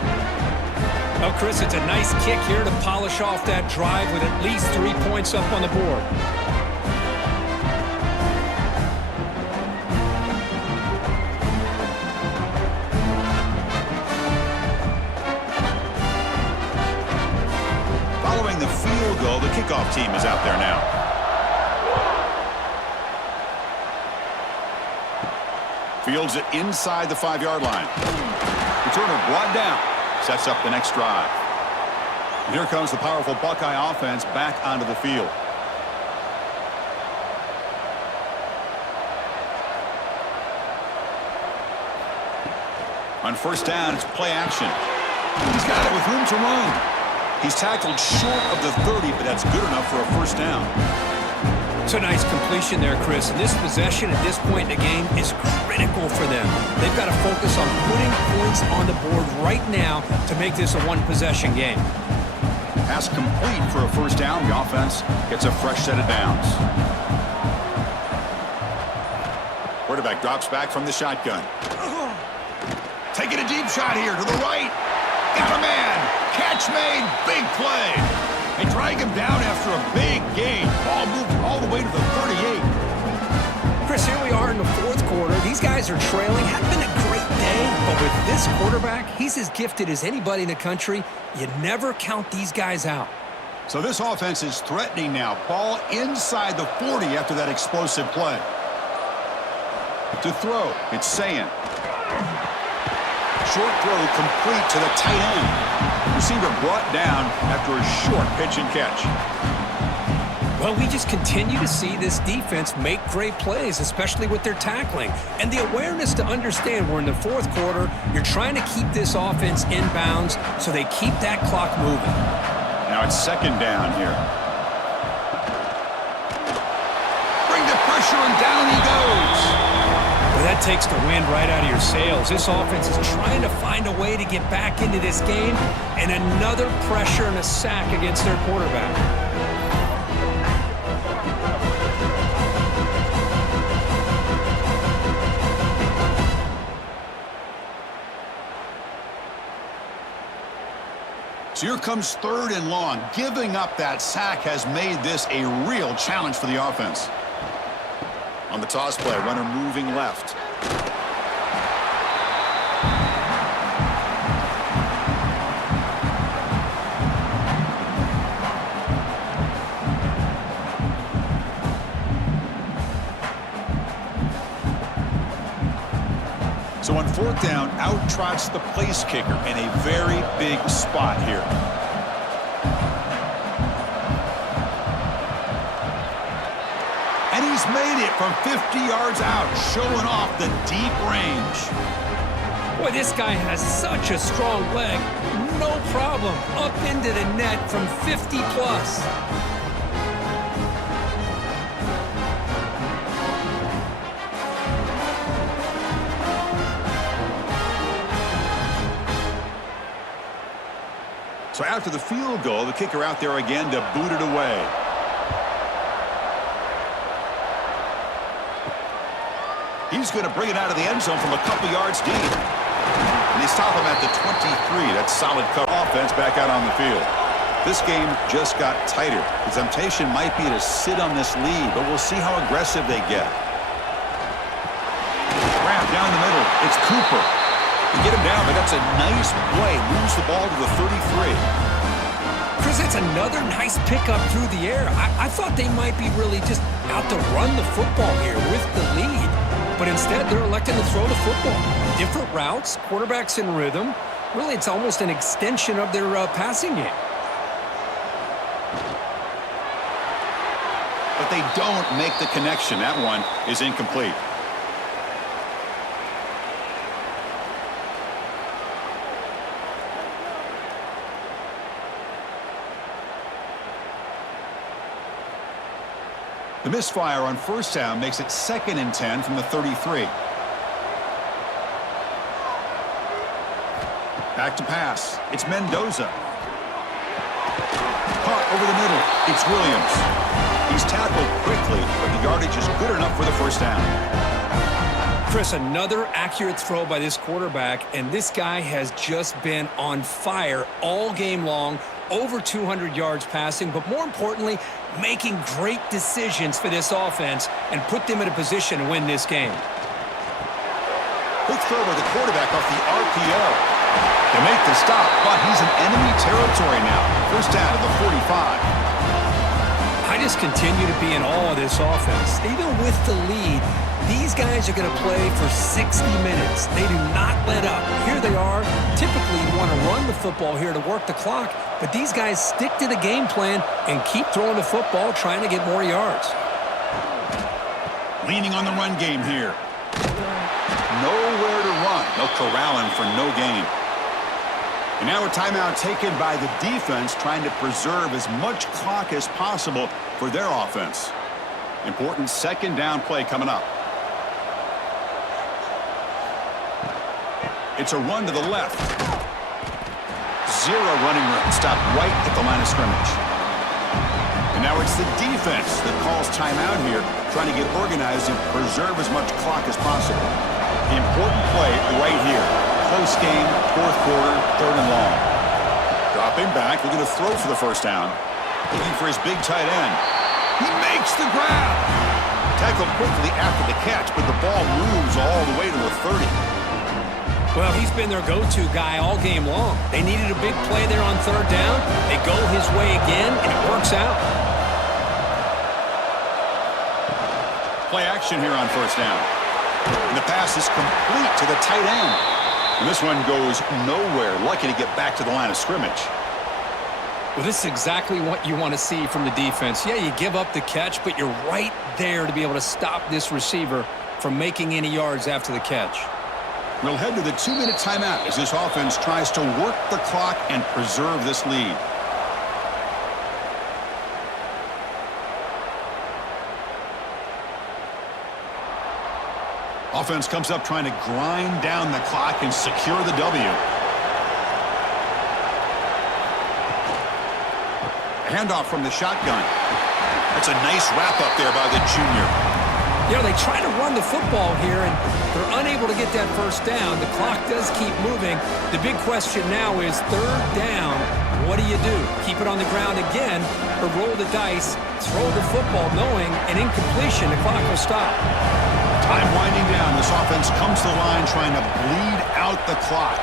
Well, Chris, it's a nice kick here to polish off that drive with at least 3 points up on the board. Following the field goal, the kickoff team is out there now. Fields it inside the 5-yard line. Returner brought down. Sets up the next drive. And here comes the powerful Buckeye offense back onto the field. On 1st down, it's play action. He's got it with room to run. He's tackled short of the 30, but that's good enough for a 1st down. It's a nice completion there, Chris. And this possession at this point in the game is critical for them. They've got to focus on putting points on the board right now to make this a one-possession game. Pass complete for a first down. The offense gets a fresh set of downs. Quarterback drops back from the shotgun. Taking a deep shot here to the right. Got a man. Catch made. Big play. They drag him down after a big gain. Ball moved all the way to the 38. Chris, here we are in the fourth quarter. These guys are trailing. Hadn't been a great day, but with this quarterback, he's as gifted as anybody in the country. You never count these guys out. So this offense is threatening now. Ball inside the 40 after that explosive play. To throw, it's Sayin. Short throw complete to the tight end. Receiver brought down after a short pitch and catch. Well, we just continue to see this defense make great plays, especially with their tackling. And the awareness to understand we're in the fourth quarter, you're trying to keep this offense in bounds so they keep that clock moving. Now it's second down here. Bring the pressure and down he goes. Well, that takes the wind right out of your sails. This offense is trying to find a way to get back into this game, and another pressure and a sack against their quarterback. So here comes third and long. Giving up that sack has made this a real challenge for the offense. On the toss play, runner moving left. So on fourth down, out trots the place kicker in a very big spot here. And he's made it from 50 yards out, showing off the deep range. Boy, this guy has such a strong leg. No problem. Up into the net from 50 plus. So after the field goal, the kicker out there again to boot it away. He's going to bring it out of the end zone from a couple yards deep. And they stop him at the 23. That's solid cover. Offense back out on the field. This game just got tighter. The temptation might be to sit on this lead, but we'll see how aggressive they get. Wrap down the middle. It's Cooper. To get him down, but that's a nice play. Moves the ball to the 33. Chris, that's another nice pickup through the air. I thought they might be really just out to run the football here with the lead. But instead, they're electing to throw the football. Different routes, quarterbacks in rhythm. Really, it's almost an extension of their passing game. But they don't make the connection. That one is incomplete. The misfire on first down makes it 2nd and 10 from the 33. Back to pass. It's Mendoza. Caught over the middle. It's Williams. He's tackled quickly, but the yardage is good enough for the first down. Chris, another accurate throw by this quarterback, and this guy has just been on fire all game long. Over 200 yards passing, but more importantly, making great decisions for this offense and put them in a position to win this game. Quick throw by the quarterback off the RPO. To make the stop, but he's in enemy territory now. First down at the 45. I just continue to be in awe of this offense. Even with the lead, these guys are going to play for 60 minutes. They do not let up. Here they are. Typically, you want to run the football here to work the clock, but these guys stick to the game plan and keep throwing the football, trying to get more yards. Leaning on the run game here. Nowhere to run. They'll corral him for no gain. And now a timeout taken by the defense, trying to preserve as much clock as possible for their offense. Important second down play coming up. It's a run to the left. Zero running room. Stopped right at the line of scrimmage. And now it's the defense that calls timeout here, trying to get organized and preserve as much clock as possible. The important play right here. Close game, fourth quarter, third and long. Dropping back, looking to throw for the first down. Looking for his big tight end. He makes the grab. Tackled quickly after the catch, but the ball moves all the way to the 30. Well, he's been their go-to guy all game long. They needed a big play there on third down. They go his way again, and it works out. Play action here on first down. And the pass is complete to the tight end. And this one goes nowhere. Lucky to get back to the line of scrimmage. Well, this is exactly what you want to see from the defense. Yeah, you give up the catch, but you're right there to be able to stop this receiver from making any yards after the catch. We'll head to the 2-minute timeout as this offense tries to work the clock and preserve this lead. Offense comes up trying to grind down the clock and secure the W. Handoff from the shotgun. That's a nice wrap-up there by the junior. You know, they try to run the football here, and they're unable to get that first down. The clock does keep moving. The big question now is third down. What do you do? Keep it on the ground again, or roll the dice, throw the football, knowing an incompletion, the clock will stop. Time winding down. This offense comes to the line trying to bleed out the clock.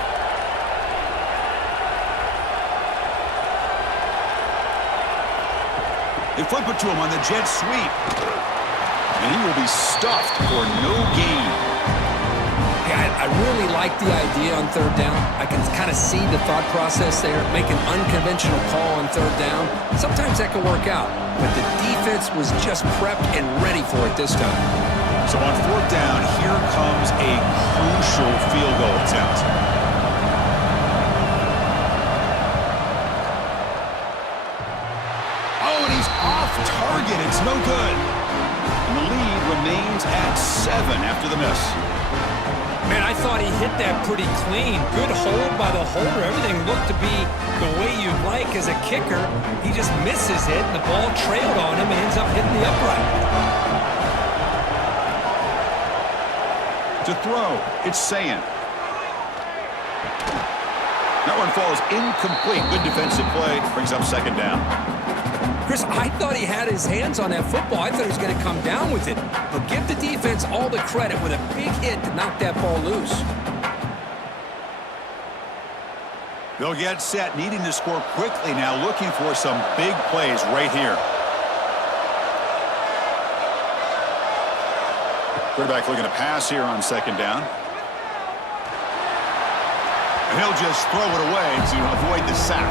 They flip it to him on the jet sweep. And he will be stuffed for no gain. Yeah, I really like the idea on third down. I can kind of see the thought process there. Make an unconventional call on third down. Sometimes that can work out. But the defense was just prepped and ready for it this time. So on fourth down, here comes a crucial field goal attempt. Oh, and he's off target. It's no good. And the lead remains at 7 after the miss. Man, I thought he hit that pretty clean. Good hold by the holder. Everything looked to be the way you'd like as a kicker. He just misses it, and the ball trailed on him and ends up hitting the upright. To throw, it's Sayan. That one falls incomplete. Good defensive play. Brings up second down. Chris, I thought he had his hands on that football. I thought he was going to come down with it. But give the defense all the credit with a big hit to knock that ball loose. They'll get set, needing to score quickly now, looking for some big plays right here. Quarterback looking to pass here on second down. And he'll just throw it away to avoid the sack.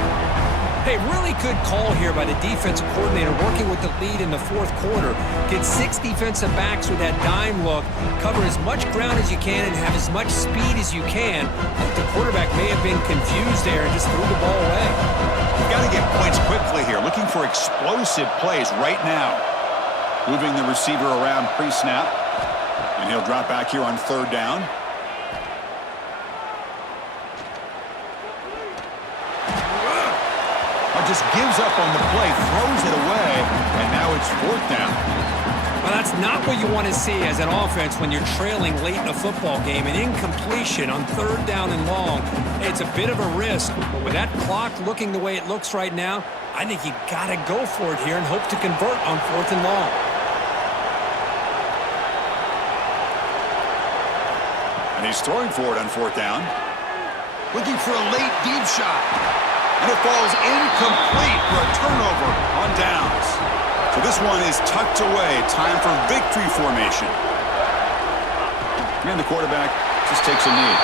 Hey, really good call here by the defensive coordinator working with the lead in the fourth quarter. Get 6 defensive backs with that dime look. Cover as much ground as you can and have as much speed as you can. The quarterback may have been confused there and just threw the ball away. You've got to get points quickly here. Looking for explosive plays right now. Moving the receiver around pre-snap. And he'll drop back here on third down. Just gives up on the play, throws it away, and now it's fourth down. Well, that's not what you want to see as an offense when you're trailing late in a football game. An incompletion on third down and long. It's a bit of a risk, but with that clock looking the way it looks right now, I think you got to go for it here and hope to convert on fourth and long. And he's throwing for it on fourth down. Looking for a late deep shot. And it falls incomplete for a turnover on downs. So this one is tucked away. Time for victory formation. And the quarterback just takes a knee.